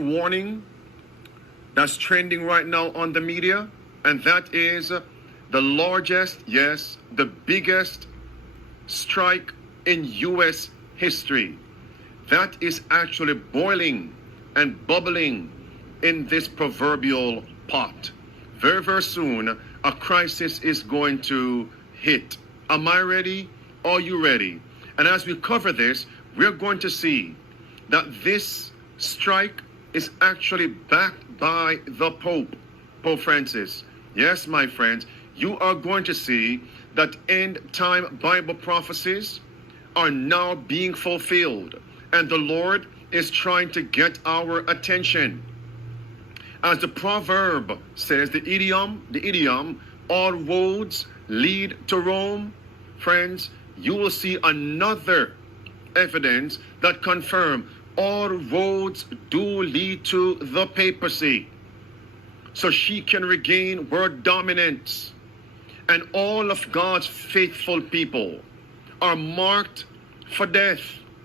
warning that's trending right now on the media, and that is the largest, yes, the biggest strike in U.S. history. That is actually boiling and bubbling in this proverbial pot. Very, very soon, a crisis is going to hit. Am I ready? Are you ready? And as we cover this, we're going to see that this strike is actually backed by the Pope, Pope Francis. Yes, my friends, you are going to see that end-time Bible prophecies are now being fulfilled, and the Lord is trying to get our attention. As the proverb says, the idiom, all roads lead to Rome. Friends, you will see another evidence that confirm all roads do lead to the papacy. So she can regain world dominance. And all of God's faithful people are marked for death.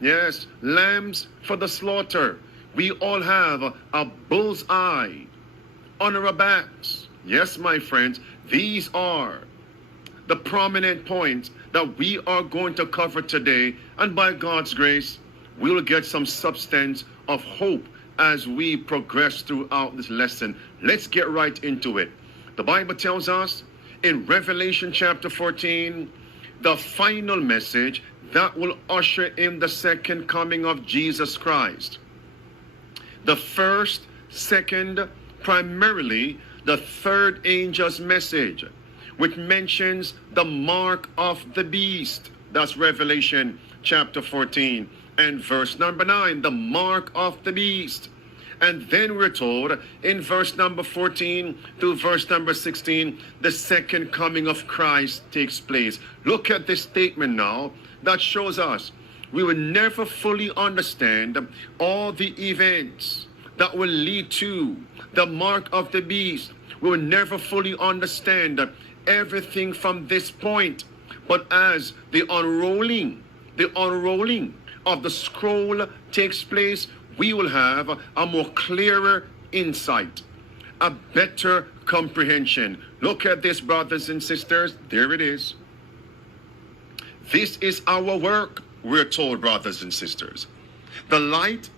Yes, lambs for the slaughter. We all have a bullseye on our backs. Yes, my friends, these are the prominent points that we are going to cover today. And by God's grace, we will get some substance of hope as we progress throughout this lesson. Let's get right into it. The Bible tells us in Revelation chapter 14, the final message that will usher in the second coming of Jesus Christ. The first, second, primarily the third angel's message, which mentions the mark of the beast. That's Revelation chapter 14 and verse number 9, the mark of the beast. And then we're told in verse number 14 through verse number 16, the second coming of Christ takes place. Look at this statement now that shows us we will never fully understand all the events that will lead to the mark of the beast. We will never fully understand everything from this point. But as the unrolling of the scroll takes place, we will have a more clearer insight, a better comprehension. Look at this, brothers and sisters. There it is. This is our work, we're told, brothers and sisters. The light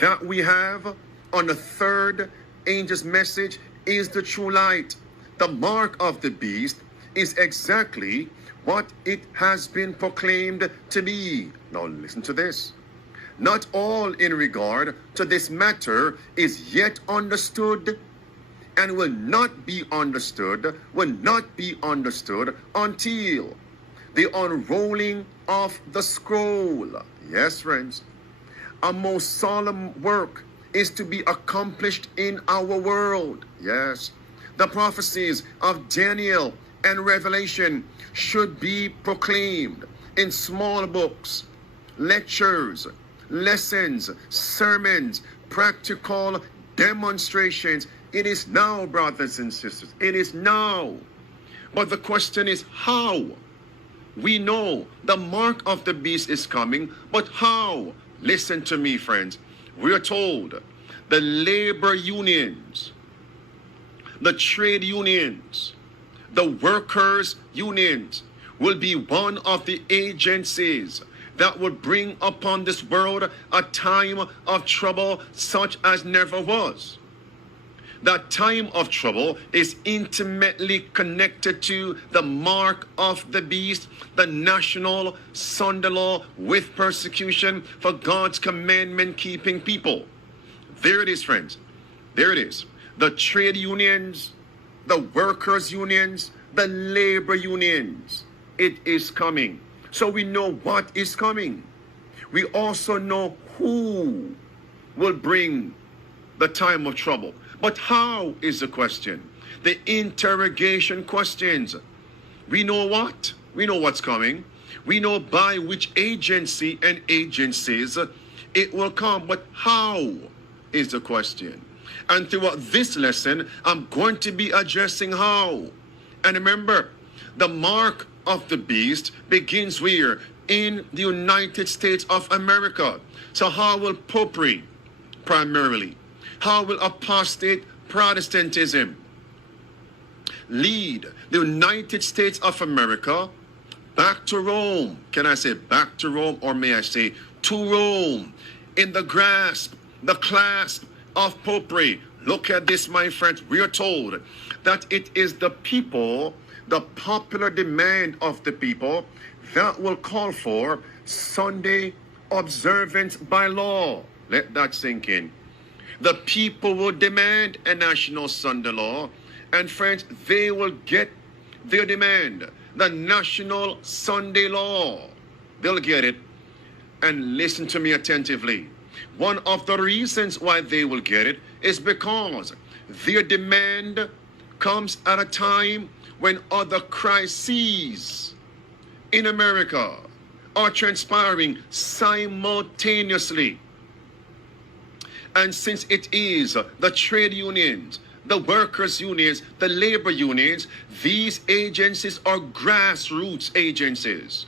that we have on the third angel's message is the true light. The mark of the beast is exactly what it has been proclaimed to be. Now listen to this. Not all in regard to this matter is yet understood, and will not be understood until the unrolling of the scroll. Yes, friends, a most solemn work is to be accomplished in our world. Yes, the prophecies of Daniel and Revelation should be proclaimed in small books, lectures, lessons, sermons, practical demonstrations. It is now, brothers and sisters. It is now. But the question is how? We know the mark of the beast is coming, but how? Listen to me, friends. We are told the labor unions, the trade unions, the workers' unions will be one of the agencies that will bring upon this world a time of trouble such as never was. That time of trouble is intimately connected to the mark of the beast, the national Sunday law with persecution for God's commandment-keeping people. There it is, friends. There it is. The trade unions, the workers' unions, the labor unions. It is coming. So we know what is coming. We also know who will bring the time of trouble. But how is the question? The interrogation questions. We know what? We know what's coming. We know by which agency and agencies it will come. But how is the question? And throughout this lesson, I'm going to be addressing how. And remember, the mark of the beast begins where? In the United States of America. So how will popery primarily How will apostate Protestantism lead the United States of America back to Rome? Can I say back to Rome, or may I say to Rome, in the grasp, the clasp of popery? Look at this, my friends. We are told that it is the people, the popular demand of the people, that will call for Sunday observance by law. Let that sink in. The people will demand a national Sunday law, and friends, they will get their demand, the national Sunday law. They'll get it. And listen to me attentively. One of the reasons why they will get it is because their demand comes at a time when other crises in America are transpiring simultaneously. And since it is the trade unions, the workers' unions, the labor unions, these agencies are grassroots agencies.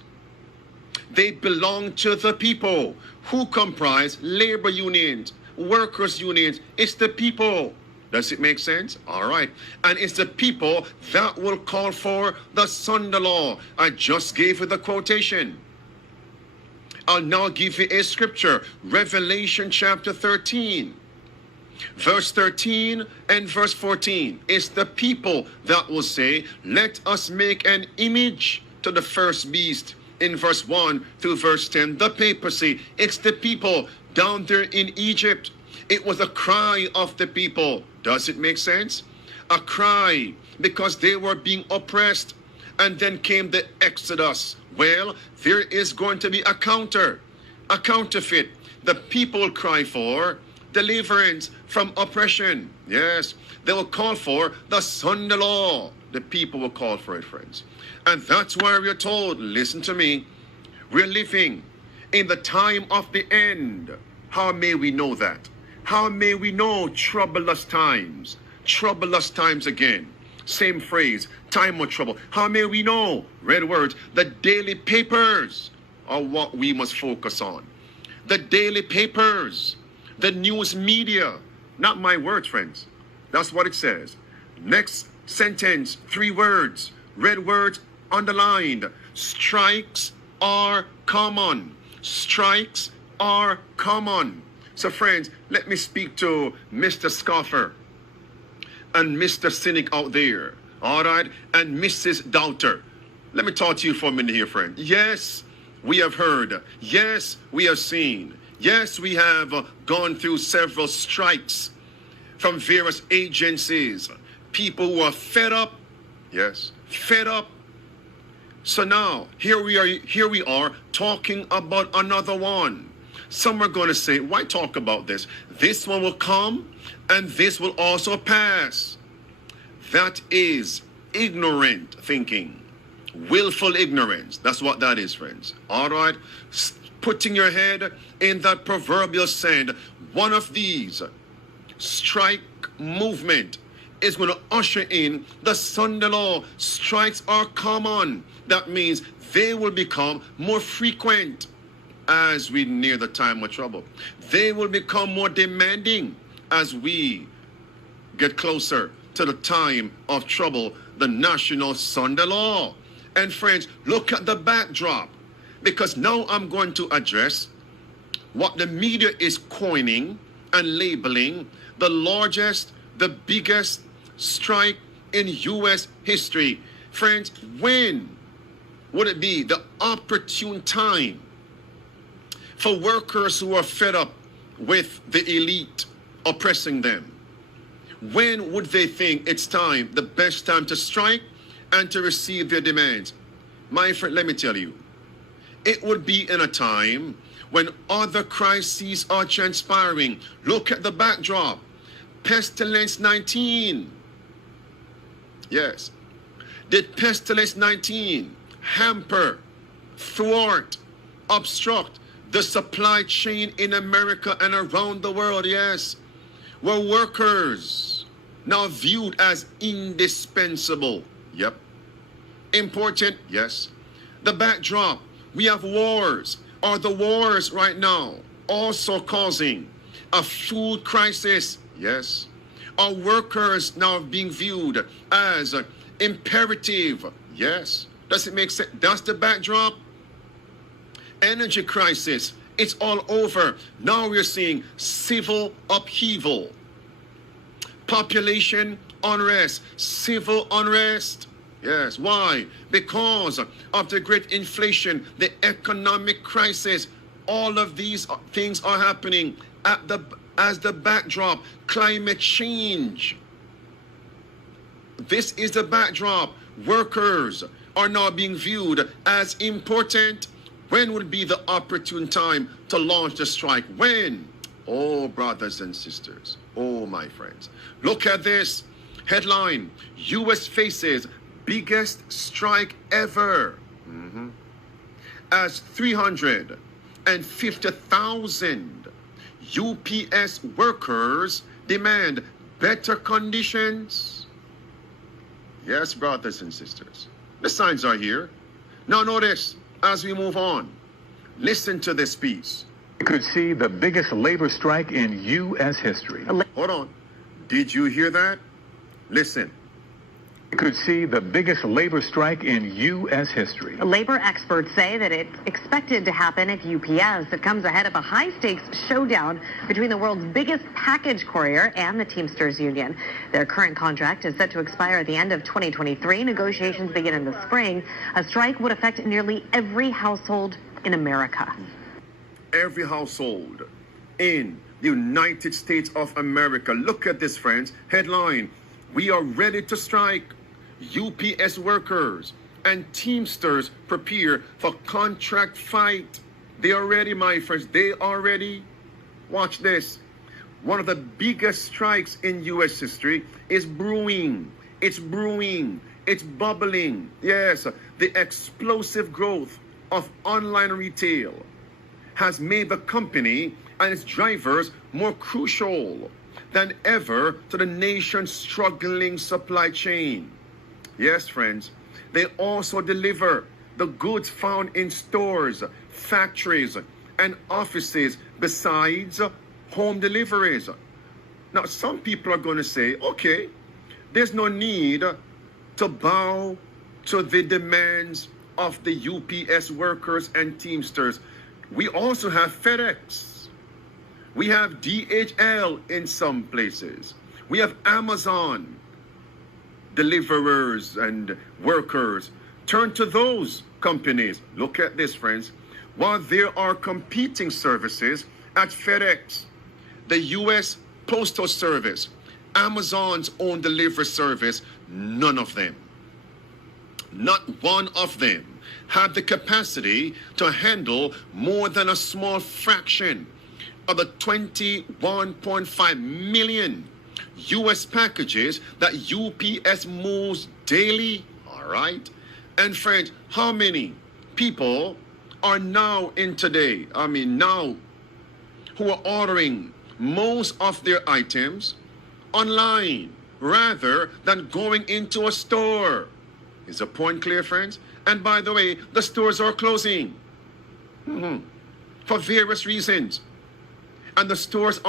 They belong to the people who comprise labor unions, workers' unions. It's the people. Does it make sense? All right. And it's the people that will call for the Sunday law. I just gave you the quotation. I'll now give you a scripture. Revelation chapter 13. Verse 13 and verse 14. It's the people that will say, let us make an image to the first beast. In verse 1 through verse 10, the papacy. It's the people down there in Egypt. It was a cry of the people. Does it make sense? A cry because they were being oppressed. And then came the Exodus. Well, there is going to be a counterfeit. The people cry for deliverance from oppression. Yes, they will call for the Sunday law. The people will call for it, friends. And that's why we're told, listen to me, we're living in the time of the end. How may we know that? How may we know troublous times? Troublous times again. Same phrase, time of trouble. How may we know? Red words, the daily papers are what we must focus on. The daily papers, the news media, not my words, friends. That's what it says. Next sentence, 3 words, red words underlined. Strikes are common. Strikes are common. So friends, let me speak to Mr. Scoffer and Mr. Cynic out there, all right, and Mrs. Doubter. Let me talk to you for a minute here, friend. Yes, we have heard. Yes, we have seen. Yes, we have gone through several strikes from various agencies. People who are fed up. Yes, fed up. So now, here we are talking about another one. Some are going to say, why talk about this? This one will come and this will also pass. That is ignorant thinking. Willful ignorance. That's what that is, friends. All right? Putting your head in that proverbial sand. One of these strike movement is going to usher in the Sunday law. Strikes are common. That means they will become more frequent as we near the time of trouble. They will become more demanding as we get closer to the time of trouble, the national Sunday law. And friends, look at the backdrop, because now I'm going to address what the media is coining and labeling the largest, the biggest strike in U.S. history. Friends, when would it be the opportune time for workers who are fed up with the elite oppressing them? When would they think it's time, the best time to strike and to receive their demands? My friend, let me tell you, it would be in a time when other crises are transpiring. Look at the backdrop. Pestilence 19. Yes. Did Pestilence 19 hamper, thwart, obstruct the supply chain in America and around the world? Yes. Were workers now viewed as indispensable? Yep. Important? Yes. The backdrop, we have wars. Are the wars right now also causing a food crisis? Yes. Are workers now being viewed as imperative? Yes. Does it make sense? That's the backdrop. Energy crisis. It's all over. Now we're seeing civil upheaval. Population unrest. Civil unrest. Yes. Why? Because of the great inflation, the economic crisis. All of these things are happening as the backdrop. Climate change. This is the backdrop. Workers are now being viewed as important. When would be the opportune time to launch the strike? When? Oh, brothers and sisters. Oh, my friends. Look at this headline. U.S. faces biggest strike ever. As 350,000 UPS workers demand better conditions. Yes, brothers and sisters. The signs are here. Now notice, as we move on, listen to this piece. We could see the biggest labor strike in U.S. history. Hold on. Did you hear that? Listen. We could see the biggest labor strike in U.S. history. Labor experts say that it's expected to happen at UPS. It comes ahead of a high-stakes showdown between the world's biggest package courier and the Teamsters Union. Their current contract is set to expire at the end of 2023. Negotiations begin in the spring. A strike would affect nearly every household in America. Every household in the United States of America. Look at this, friends. Headline: we are ready to strike. UPS workers and Teamsters prepare for contract fight. They are ready, my friends. They are ready. Watch this. One of the biggest strikes in U.S. history is brewing. It's brewing. It's bubbling. Yes, the explosive growth of online retail has made the company and its drivers more crucial than ever to the nation's struggling supply chain. Yes, friends, they also deliver the goods found in stores, factories, and offices besides home deliveries. Now, some people are going to say, okay, there's no need to bow to the demands of the UPS workers and Teamsters. We also have FedEx. We have DHL in some places. We have Amazon deliverers and workers. Turn to those companies. Look at this, friends. While there are competing services at FedEx, the U.S. Postal Service, Amazon's own delivery service, none of them, not one of them, have the capacity to handle more than a small fraction of the 21.5 million U.S. packages that UPS moves daily. All right. And friends, how many people are now who are ordering most of their items online rather than going into a store? Is the point clear, friends? And by the way, the stores are closing for various reasons. And the stores are